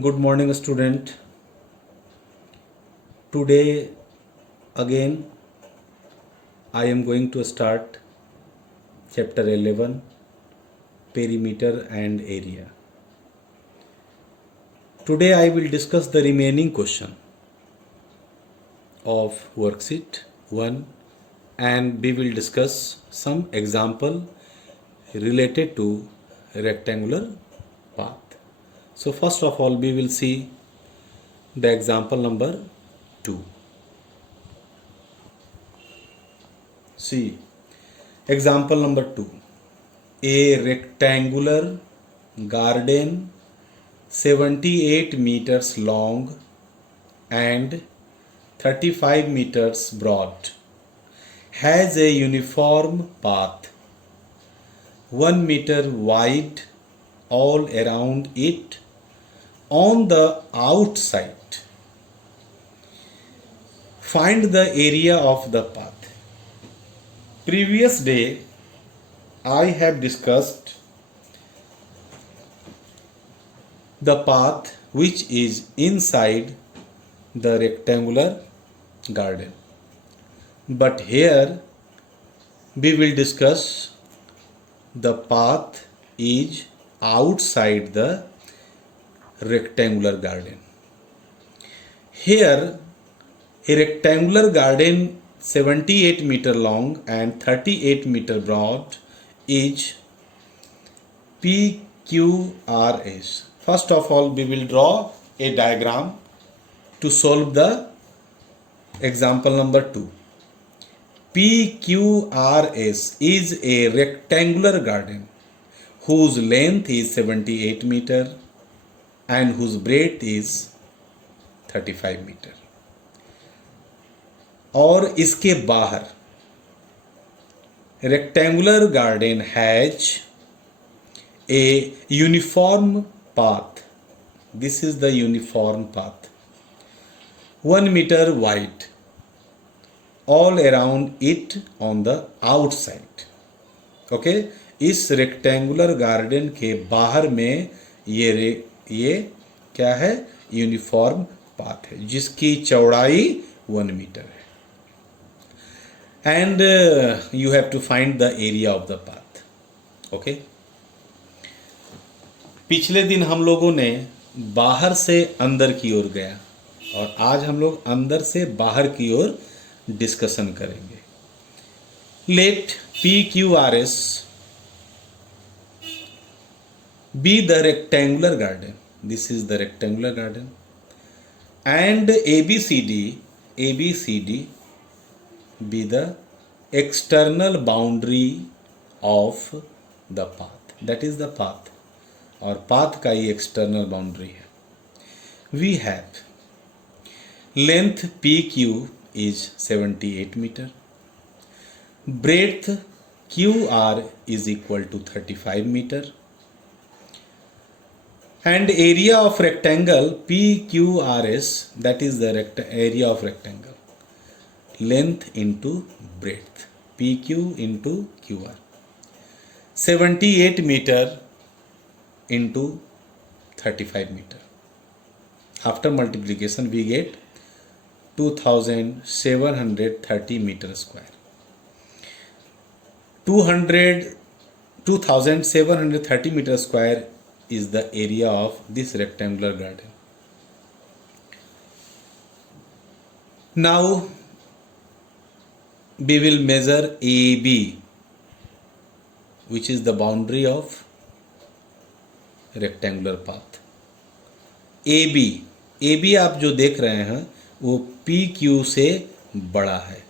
Good morning, student. Today, again, I am going to start chapter 11 Perimeter and Area. Today, I will discuss the remaining question of worksheet 1 and we will discuss some example related to rectangular path. So, first of all, we will see the example number 2. See, example number 2. A rectangular garden 78 meters long and 35 meters broad has a uniform path 1 meter wide all around it on the outside. Find the area of the path. Previous day I have discussed the path which is inside the rectangular garden. But here we will discuss the path is outside the rectangular garden. Here a rectangular garden 78 meter long and 38 meter broad is PQRS. First of all, we will draw a diagram to solve the example number 2. PQRS is a rectangular garden whose length is 78 meter and whose breadth is 35 meter. और इसके बाहर rectangular garden has a uniform path. This is the uniform path 1 meter wide all around it on the outside. Okay, इस rectangular garden के बाहर में ये क्या है, यूनिफॉर्म पाथ है जिसकी चौड़ाई 1 मीटर है. And you have to find the area of the path. Okay. पिछले दिन हम लोगों ने बाहर से अंदर की ओर गया और आज हम लोग अंदर से बाहर की ओर डिस्कशन करेंगे. Let PQRS be the rectangular garden. This is the rectangular garden. And ABCD be the external boundary of the path. That is the path. और path का ही external boundary है. We have length PQ is 78 meter. Breadth QR is equal to 35 meter. And area of rectangle PQRS, that is the area of rectangle. Length into breadth PQ into QR 78 meter into 35 meter. After multiplication we get 2730 meter square. 2730 meter square is the area of this rectangular garden. Now we will measure AB, which is the boundary of rectangular path. AB आप जो देख रहे हैं वो PQ से बड़ा है.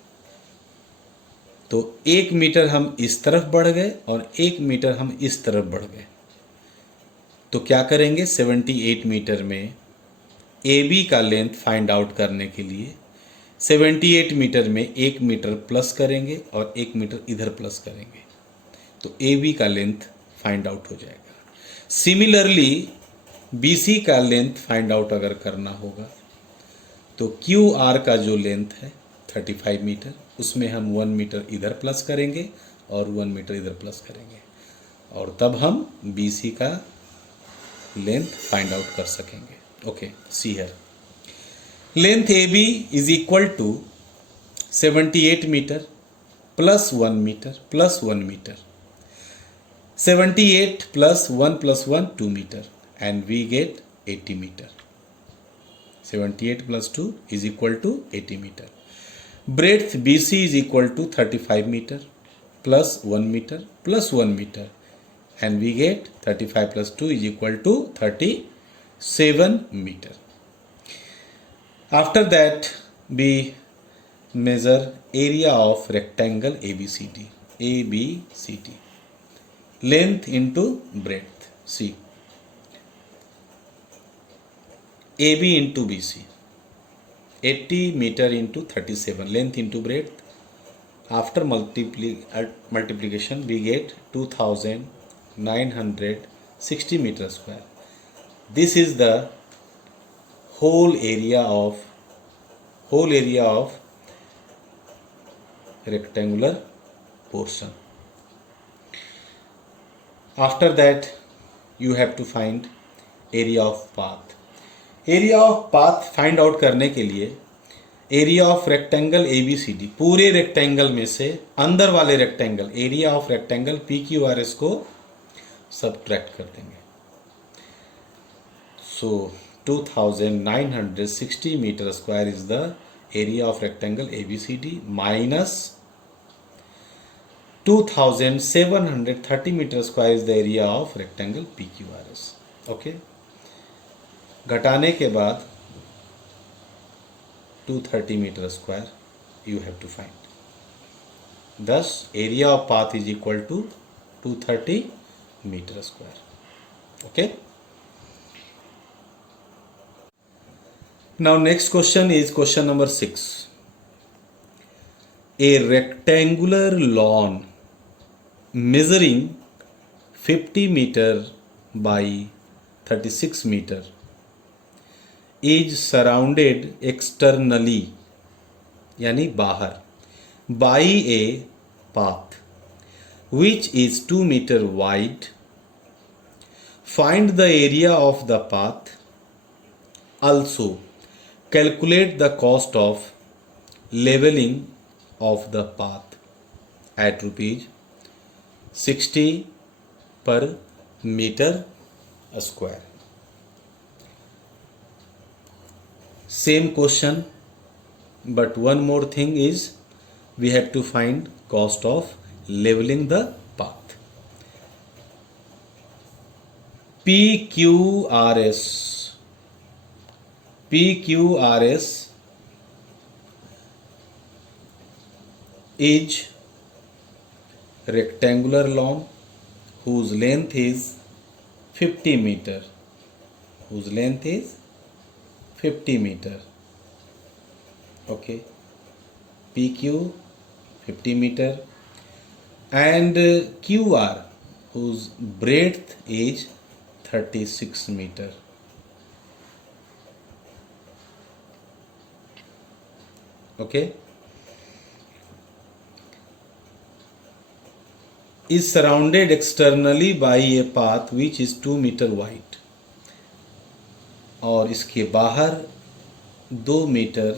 तो 1 मीटर हम इस तरफ बढ़ गए और 1 मीटर हम इस तरफ बढ़ गए. तो क्या करेंगे, 78 मीटर में AB का लेंथ फाइंड आउट करने के लिए 78 मीटर में 1 मीटर प्लस करेंगे और 1 मीटर इधर प्लस करेंगे तो AB का लेंथ फाइंड आउट हो जाएगा. सिमिलरली BC का लेंथ फाइंड आउट अगर करना होगा तो QR का जो लेंथ है 35 मीटर, उसमें हम 1 मीटर इधर प्लस करेंगे और 1 मीटर इधर प्लस करेंगे और तब हम BC का लेंथ फाइंड आउट कर सकेंगे. Okay, see here. Length AB is equal to 78 meter plus 1 meter plus 1 meter. 78 plus 1 plus 1, 2 meter, and we get 80 meter. 78 plus 2 is equal to 80 meter. Breadth BC is equal to 35 meter plus 1 meter plus 1 meter, and we get 35 plus 2 is equal to 37 meter. After that, we measure area of rectangle ABCD. ABCD. Length into breadth. See. AB into BC. 80 meter into 37. Length into breadth. After multiplication, we get 2960 meter square. This is the whole area of rectangular portion. After that, you have to find area of path. Area of path find out करने के लिए area of rectangle ABCD, पूरे rectangle में से अंदर वाले rectangle, area of rectangle PQRS को subtract कर देंगे. So 2960 meter square is the area of rectangle ABCD minus 2730 meter square is the area of rectangle PQRS. Okay. घटाने के बाद 230 meter square you have to find. Thus area of path is equal to 230 meter square. Okay. Now next question is question number 6. A rectangular lawn measuring 50 meter by 36 meter is surrounded externally, यानी बाहर, by a path which is 2 meter wide. Find the area of the path. Also calculate the cost of leveling of the path at rupees 60 per meter square. Same question, but one more thing is we have to find cost of leveling the path. PQRS is rectangular lawn whose length is 50 meter. Okay. PQ 50 meter and QR whose breadth is 36 meter. Okay. Is surrounded externally by a path which is 2 meter wide. और इसके बाहर 2 metre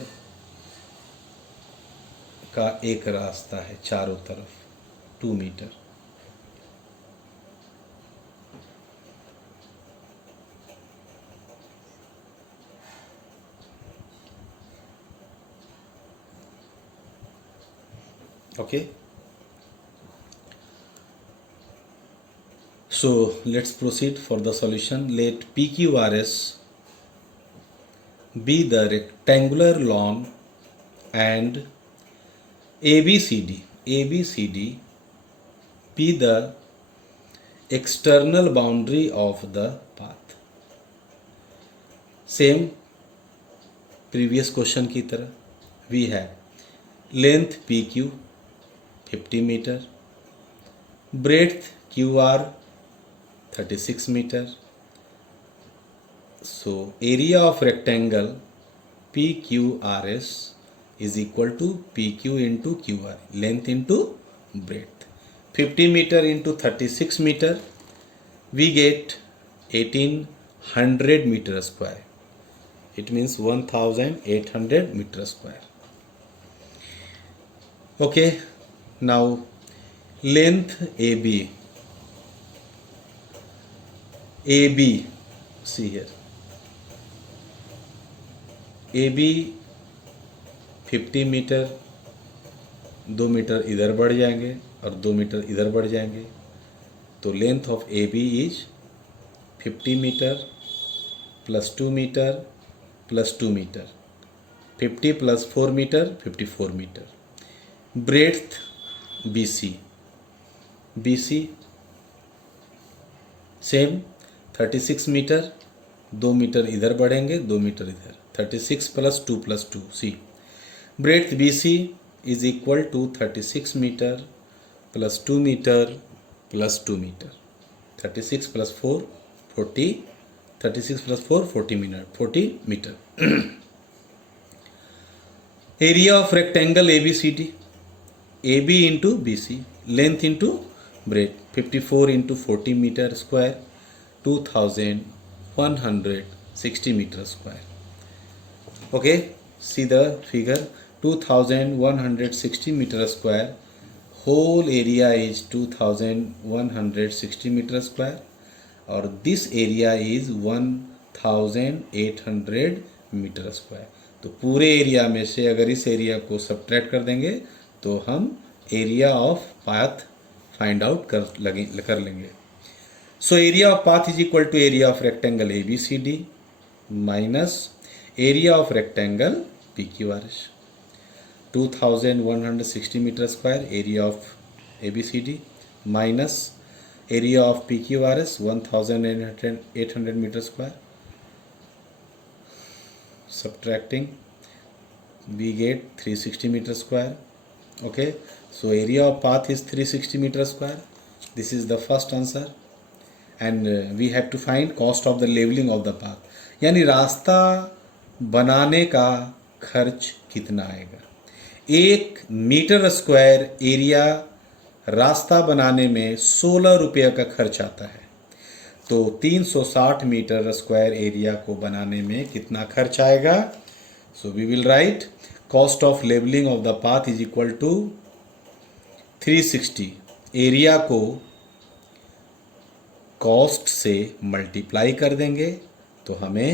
का एक रास्ता है चारों तरफ, 2 metre. Okay. So let's proceed for the solution. Let PQRS be the rectangular lawn and ABCD be the external boundary of the path. Same previous question की तरह we have length PQ 50 meter, breadth QR 36 meter. So area of rectangle PQRS is equal to PQ into QR, length into breadth. 50 meter into 36 meter, we get 1800 meter square. It means 1800 meter square. Okay, now length AB. AB, see here. AB 50 meter, 2 meter इधर बढ़ जाएंगे और 2 meter इधर बढ़ जाएंगे, तो length of A B is 50 meter plus 2 meter plus 2 meter, 50 plus 4 meter 54 meter. Breadth B C same 36 meter, 2 meter इधर बढ़ेंगे 2 मीटर इधर, 36 plus 2 C. Breadth B C is equal to 36 meter plus 2 meter plus 2 meter. 36 plus 4 40, 36 plus 4 40 meter. Area of rectangle ABCD, AB into BC, length into breadth, 54 into 40 meter square, 2160 meter square. Okay, see the figure. 2160 meter square, whole area is 2160 meter square, और this area is 1800 meter square. तो पूरे area में से अगर इस area को subtract कर देंगे तो हम area of path find out कर लेंगे. So area of path is equal to area of rectangle A B C D minus area of rectangle P Q R S. 2160 meter square area of ABCD minus area of PQRS 1800 meter square. Subtracting, we get 360 meter square. Okay, so area of path is 360 meter square. This is the first answer, and we have to find cost of the leveling of the path. यानी रास्ता बनाने का खर्च कितना आएगा. 1 metre square area रास्ता बनाने में 16 रुपये का खर्च आता है, तो 360 मीटर स्क्वायर एरिया को बनाने में कितना खर्च आएगा. So we will write cost of levelling of the path is equal to 360. Area को कॉस्ट से मल्टीप्लाई कर देंगे तो हमें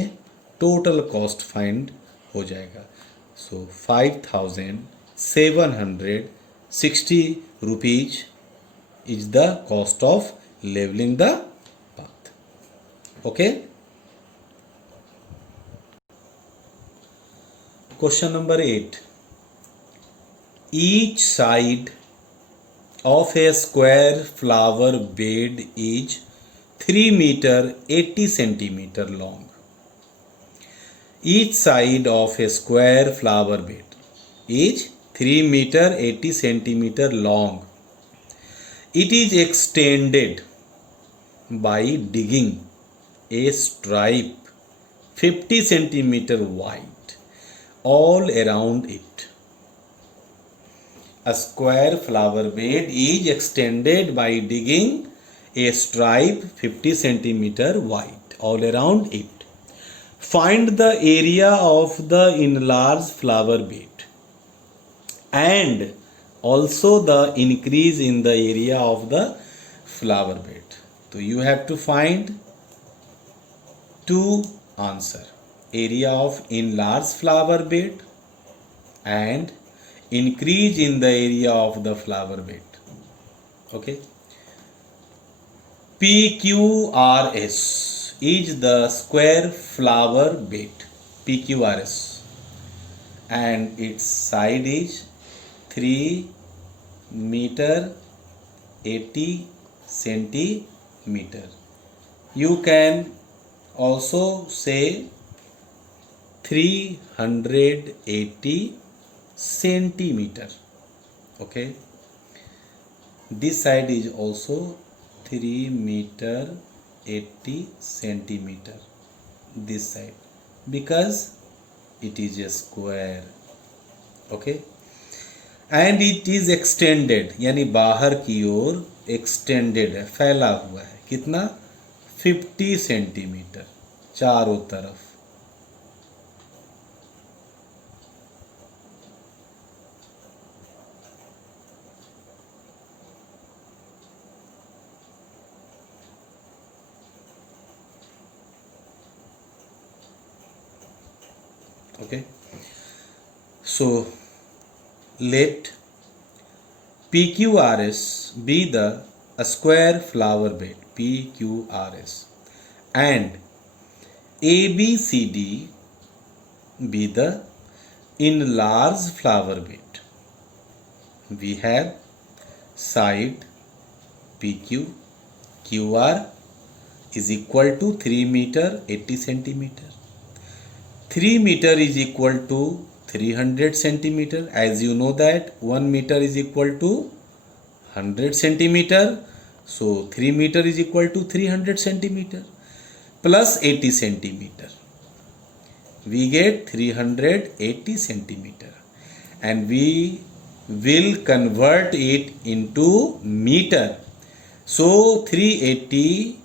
टोटल कॉस्ट फाइंड हो जाएगा. सो 5760 rupees is the cost of leveling the path. Okay. Question number 8. Each side of a square flower bed is 3 meter 80 centimeter long. Each side of a square flower bed is 3 meter 80 centimeter long. It is extended by digging a stripe 50 centimeter wide all around it. A square flower bed is extended by digging a stripe 50 centimeter wide all around it. Find the area of the enlarged flower bed and also the increase in the area of the flower bed. So you have to find two answer: area of enlarged flower bed and increase in the area of the flower bed. Okay. PQRS is the square flower bed, PQRS, and its side is 3 meter 80 centimeter. You can also say 380 centimeter. Okay, this side is also 3 meter 80 centimeter, this side, because it is a square. Okay, and it is extended, यानी बाहर की ओर extended है, फैला हुआ है. कितना? 50 centimetre चारों तरफ. Okay, so let PQRS be the square flower bed PQRS and ABCD be the enlarged flower bed. We have side PQ, QR is equal to 3 meter 80 centimeter. 3 meter is equal to 300 centimeter. As you know that 1 meter is equal to 100 centimeter. So 3 meter is equal to 300 centimeter plus 80 centimeter. We get 380 centimeter, and we will convert it into meter. So 380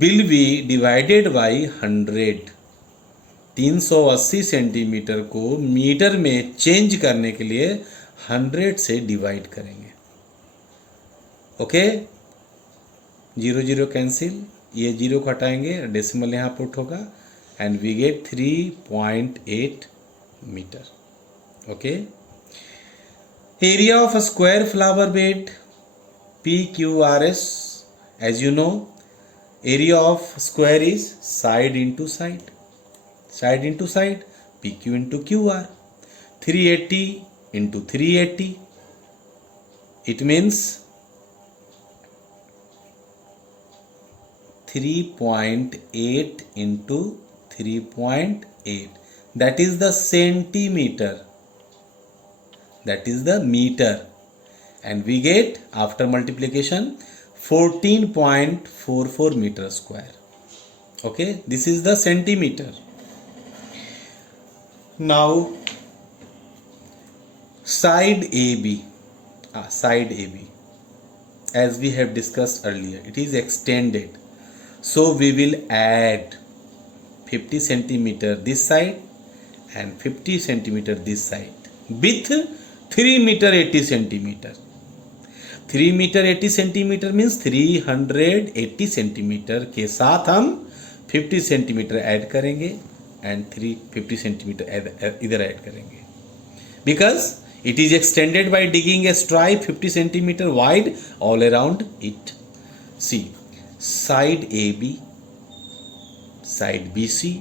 will be divided by 100. 380 centimetre को metre में change करने के लिए 100 से divide करेंगे. Okay, 0 0 cancel, ये 0 को हटाएंगे, डेसिमल यहाँ पुट होगा and we get 3.8 meter. Okay, area of a square flower bed PQRS, as you know, area of square is side into side. Side into side, PQ into QR. 380 into 380. It means 3.8 into 3.8. That is the centimeter. That is the meter. And we get, after multiplication, 14.44 meter square. Okay, this is the centimeter. Now side AB, as we have discussed earlier, it is extended, so we will add 50 centimeter this side and 50 centimeter this side with 3 meter 80 centimeter. 3 meter 80 centimeter means 380 centimeter के साथ हम 50 centimeter add करेंगे and 350 centimeter इधर add करेंगे, because it is extended by digging a stripe 50 centimeter wide all around it. See, side A B, side B C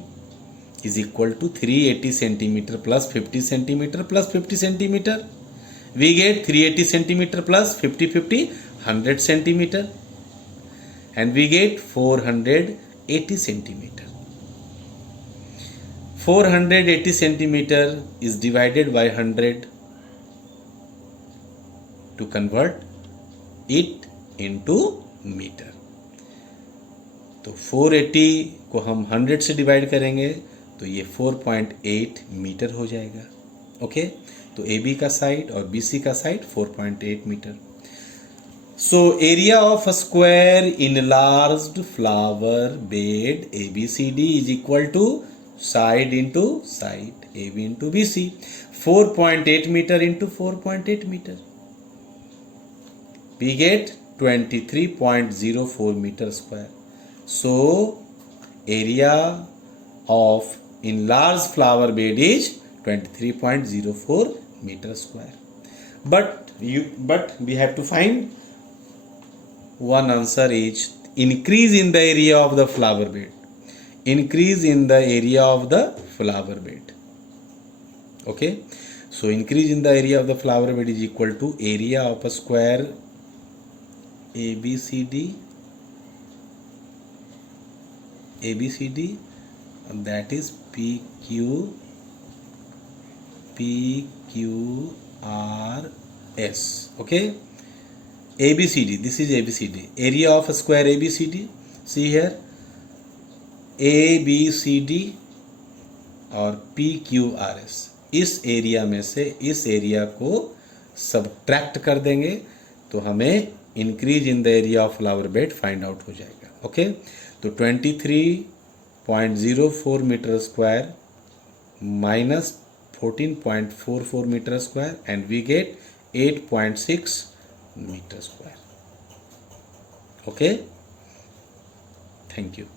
is equal to 380 centimeter plus 50 centimeter plus 50 centimeter. We get 380 centimeter plus 50 50 100 centimeter, and we get 480 centimeter. 480 centimeter is divided by 100 to convert it into meter. तो 480 को हम 100 से divide करेंगे तो ये 4.8 metre हो जाएगा. Okay, तो ए बी का साइड और बी सी का side 4.8 meter. So area of a square enlarged flower bed ABCD is equal to side into side AB into BC. 4.8 meter into 4.8 meter, we get 23.04 meter square. So area of enlarged flower bed is 23.04 meter square. But we have to find one answer is increase in the area of the flower bed. Increase in the area of the flower bed. Okay, so increase in the area of the flower bed is equal to area of a square ABCD, that is PQRS. Okay, ABCD, this is ABCD, area of a square ABCD. See here, ABCD और PQRS, इस area में से इस area को subtract कर देंगे तो हमें increase in the area of flower bed find out हो जाएगा. ओके, तो 23.04 meter square minus 14.44 meter square, and we get 8.6 meter square. Okay, thank you.